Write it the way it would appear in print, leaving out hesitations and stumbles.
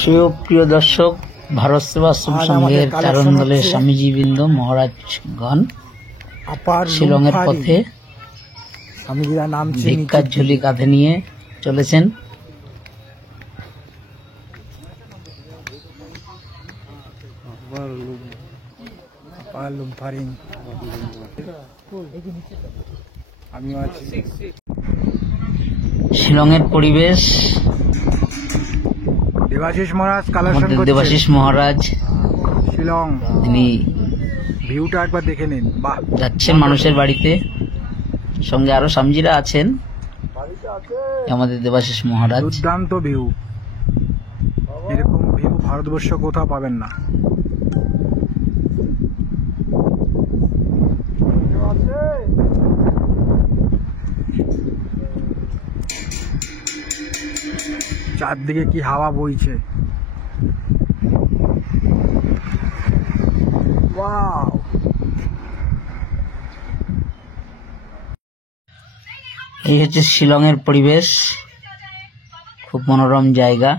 প্রিয় দর্শক, ভারত সেবাশ্রম সংঘের চারণ দলের স্বামীজীবৃন্দ মহারাজগণ শিলংয়ের পথে ভিক্ষার ঝুলি কাঁধে নিয়ে চলেছেন। শিলংয়ের পরিবেশ, দেবাশিস মহারাজ শিলং তিনি ভিউটা একবার দেখে নিন। বাহ, যাচ্ছেন মানুষের বাড়িতে, সঙ্গে আরো স্বামীজিরা আছেন। আমাদের দেবাশিস মহারাজ। দুর্দান্ত ভিউ, এরকম ভিউ ভারতবর্ষ কোথাও পাবেন না। চারদিকে কি হাওয়া বইছে। ওয়াও, এই হচ্ছে শিলংয়ের পরিবেশ, খুব মনোরম জায়গা।